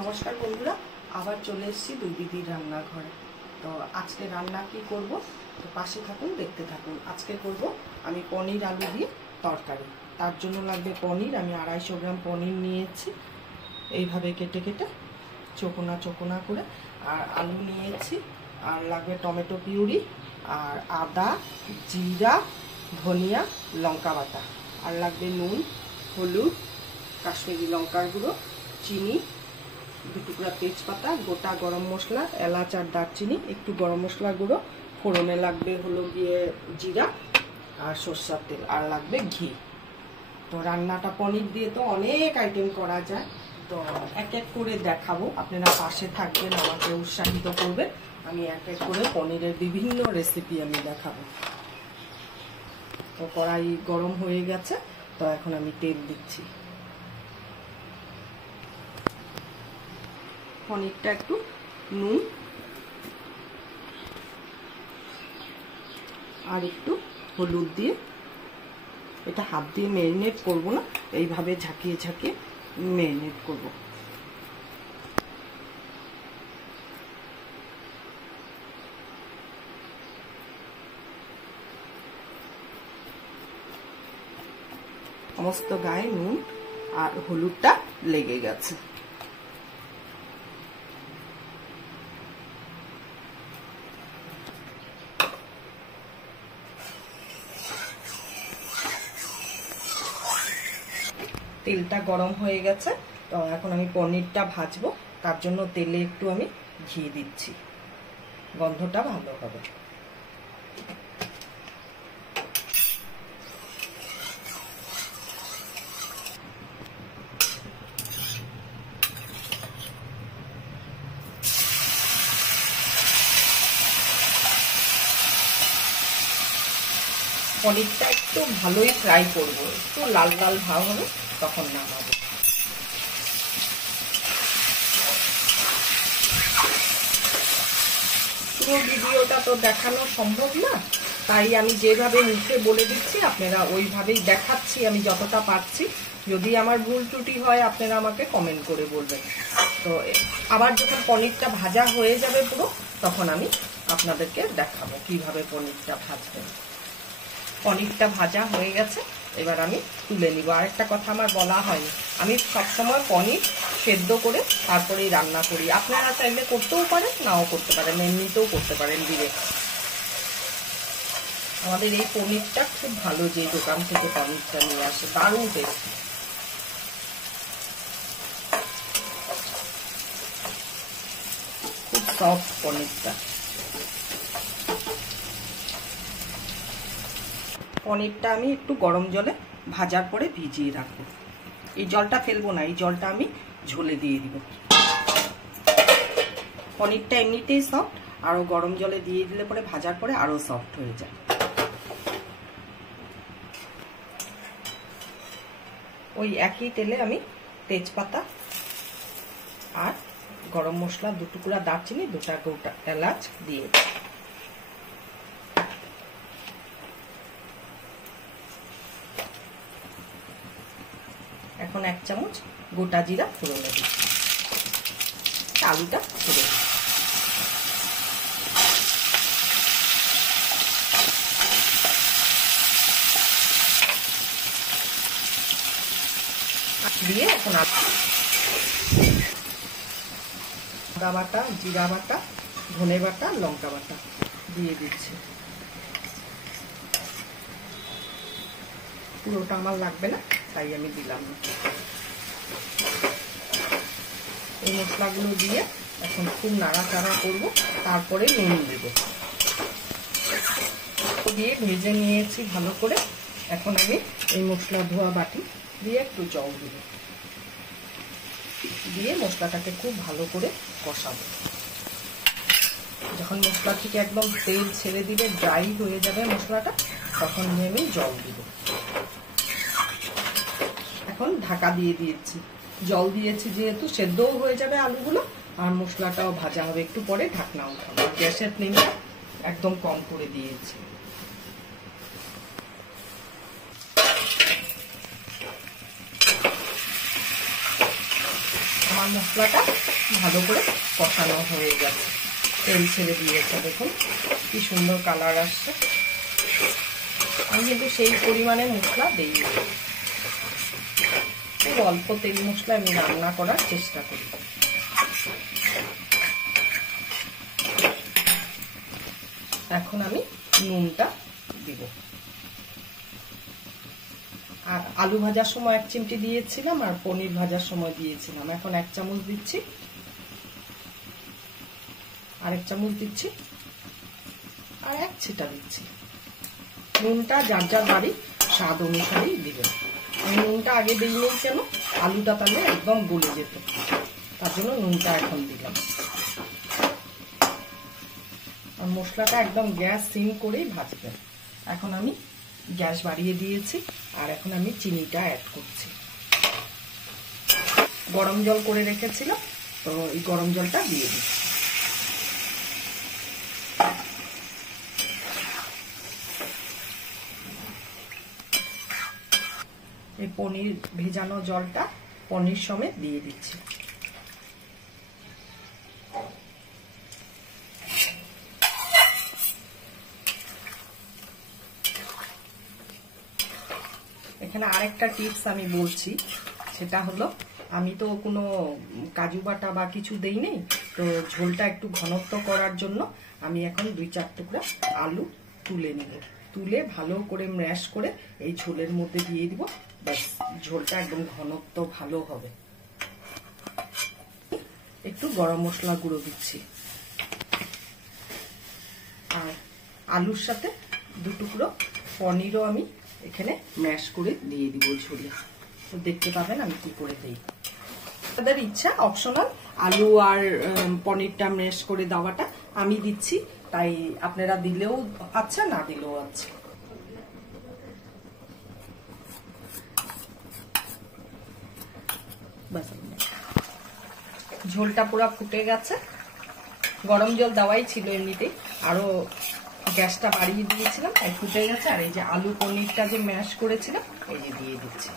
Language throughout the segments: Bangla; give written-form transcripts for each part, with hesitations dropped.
নমস্কার বন্ধুরা, আবার চলে এসেছি দুই দিদির রান্নাঘরে। তো আজকে রান্না কি করব, তো পাশে থাকুন, দেখতে থাকুন। আজকে করব আমি পনির আলু দিয়ে তরকারি। তার জন্য লাগবে পনির। আমি 250 গ্রাম পনির নিয়েছি, এইভাবে কেটে কেটে চোকোনা চোকোনা করে। আর আলু নিয়েছি, আর লাগবে টমেটো পিউরি, আর আদা, জিরা, ধনিয়া, লঙ্কা বাটা, আর লাগবে নুন, হলুদ, কাশ্মীরি লঙ্কার গুঁড়ো, চিনি, 2 টুকরা তেজপাতা, গোটা গরম মশলা, এলাচ আর দারচিনি, একটু গরম মশলা গুঁড়ো, ফোড়নে লাগবে হলো গিয়ে জিরা আর সরষের তেল, আর লাগবে ঘি। তো রান্নাটা পনির দিয়ে তো অনেক আইটেম করা যায়, তো এক এক করে দেখাবো। আপনারা পাশে থাকবেন, আমাকে উৎসাহিত করবেন। আমি এক এক করে পনিরের বিভিন্ন রেসিপি আমি দেখাবো। তো কড়াই গরম হয়ে গেছে, তো এখন আমি তেল দিচ্ছি। পনিরটা একটু নুন আর একটু হলুদ দিয়ে, এটা হাত দিয়ে ম্যারিনেট করব না, এইভাবে ঝাঁকিয়ে ঝাঁকিয়ে ম্যারিনেট করব। সমস্ত গায়ে নুন আর হলুদটা লেগে গেছে। তেলটা গরম হয়ে গেছে, তো এখন আমি পনিরটা ভাজবো। তার জন্য তেলে একটু আমি ঘি দিচ্ছি, গন্ধটা ভালো হবে। পনিরটা একটু ভালোই ফ্রাই করব, একটু লাল লাল ভাব হবে, তখন নামাবো। পুরো ভিডিওটা তো দেখানো সম্ভব না, তাই আমি যেভাবে মুখে বলে দিচ্ছি আপনারা ওইভাবেই দেখাচ্ছি আমি যতটা পারছি। যদি আমার ভুল ত্রুটি হয় আপনারা আমাকে কমেন্ট করে বলবেন। তো আবার যখন পনিরটা ভাজা হয়ে যাবে পুরো, তখন আমি আপনাদেরকে দেখাবো কিভাবে পনিরটা ভাজবেন। পনিরটা ভাজা হয়ে গেছে, এবার আমি তুলে নিব। আর একটা কথা আমার বলা হয়নি, আমি সবসময় পনির সেদ্ধ করে তারপরেই রান্না করি। আপনারা চাইলে করতেও পারেন, নাও করতে পারেন, এমনিতেও করতে পারেন ডিরেক্ট। আমাদের এই পনিরটা খুব ভালো, যে দোকান থেকে পনিরটা নিয়ে আসে, দারুণ টেস্ট। খুব সফট পনিরটা। পনিরটা আমি একটু গরম জলে ভাজার পরে ভিজিয়ে রাখবো। এই জলটা ফেলবো না, এই জলটা আমি ঝোলে দিয়ে দিব। পনিরটা এমনিতেই সফট, আরো গরম জলে দিয়ে দিলে পরে ভাজার পরে আরো সফট হয়ে যায়। ওই একই তেলে আমি তেজপাতা আর গরম মশলা, 2 টুকরা দারচিনি, 2টা গোটা এলাচ দিয়ে, এখন 1 চামচ গোটা জিরা ফোড়নে দিচ্ছি। আলুটা ছেড়ে দিয়ে এখন আদা বাটা, জিরা বাটা, ধনে বাটা, লঙ্কা বাটা দিয়ে দিচ্ছি। পুরোটা আমার লাগবে না, তাই আমি দিলাম না। এই মশলাগুলো দিয়ে এখন খুব নাড়াচাড়া করবো, তারপরে নুন দেব। দিয়ে ভেজে নিয়েছি ভালো করে। এখন আমি এই মশলা ধোয়া বাটি দিয়ে একটু জল দেব, দিয়ে মশলাটাকে খুব ভালো করে কষাবো। যখন মশলা থেকে একদম তেল ছেড়ে দিবে, ড্রাই হয়ে যাবে মশলাটা, তখন আমি জল দিব। এখন ঢাকা দিয়ে দিয়েছি, জল দিয়েছি যেহেতু সেদ্ধও হয়ে যাবে আলুগুলো, আর মশলাটাও ভাজা হবে। একটু পরে ঢাকনা উঠাবো। গ্যাসের ফ্লেমটা একদম কম করে দিয়েছি। আমার মশলাটা ভালো করে কষানো হয়ে গেছে, তেল ছেড়ে দিয়েছে, দেখুন কি সুন্দর কালার আসছে। আমি কিন্তু সেই পরিমাণে মশলা দিই, খুব অল্প তেল মশলা আমি রান্না করার চেষ্টা করি। এখন আমি নুনটা দিব, আর আলু ভাজার সময় 1 চিমটি দিয়েছিলাম, আর পনির ভাজার সময় দিয়েছিলাম। এখন 1 চামচ দিচ্ছি, আরেক চামচ দিচ্ছি, আর 1 ছিটা দিচ্ছি। নুনটা যার যার বাড়ি স্বাদ অনুসারেই দিবেন। আমি নুনটা আগে দিইনি কেন, আলুটা তাহলে একদম গলে যেত, তার জন্য নুনটা এখন দিলাম। আর মশলাটা একদম গ্যাস সিম করেই ভাজবেন। এখন আমি গ্যাস বাড়িয়ে দিয়েছি, আর এখন আমি চিনিটা অ্যাড করছি। গরম জল করে রেখেছিলাম, তো এই গরম জলটা দিয়ে দিচ্ছি। এই পনির ভেজানো জলটা পনির সমেত দিয়ে দিচ্ছি। এখানে আরেকটা টিপস আমি বলছি, সেটা হলো আমি তো কোনো কাজু বাটা বা কিছু দেই নেই, তো ঝোলটা একটু ঘনত্ব করার জন্য আমি এখন 2-4 টুকরা আলু তুলে নিব, তুলে ভালো করে ম্যাশ করে এই ঝোলের মধ্যে দিয়ে দিব, ব্যাস ঝোলটা একদম ঘনত্ব ভালো হবে। একটু গরম মশলা গুঁড়ো দিচ্ছি, আর আলুর সাথে 2 টুকরো পনিরও আমি এখানে ম্যাশ করে দিয়ে দিব ঝোলে, তো দেখতে পাবেন আমি কি করে দিই। আপনাদের ইচ্ছা, অপশনাল, আলু আর পনিরটা ম্যাশ করে দেওয়াটা আমি দিচ্ছি, তাই আপনারা দিলেও আচ্ছা, না দিলেও আচ্ছা। ঝোলটা পুরো ফুটে গেছে, গরম জল দেওয়াই ছিল এমনিতেই, আরো গ্যাসটা বাড়িয়ে দিয়েছিলাম, তাই ফুটে গেছে। আর এই যে আলু পনিরটা যে ম্যাশ করেছিলাম, এই যে দিয়ে দিচ্ছি।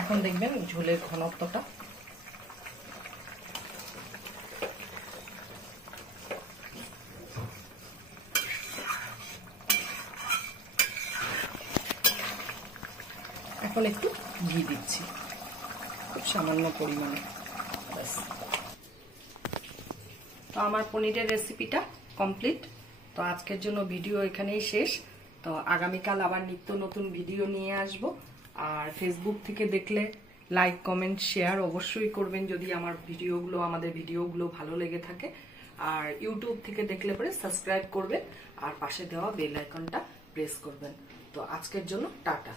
এখন দেখবেন ঝোলের ঘনত্বটা এখন একটু ঘি দিচ্ছি, খুব সামান্য পরিমাণে, ব্যাস। তো আমার পনিরের রেসিপিটা কমপ্লিট। তো আজকের জন্য ভিডিও এখানেই শেষ। তো আগামীকাল আবার নিত্য নতুন ভিডিও নিয়ে আসব। আর ফেসবুক থেকে দেখলে লাইক, কমেন্ট, শেয়ার অবশ্যই করবেন যদি আমাদের ভিডিওগুলো ভালো লেগে থাকে। আর ইউটিউব থেকে দেখলে পরে সাবস্ক্রাইব করবেন, আর পাশে দেওয়া বেল আইকনটা প্রেস করবেন। তো আজকের জন্য টাটা।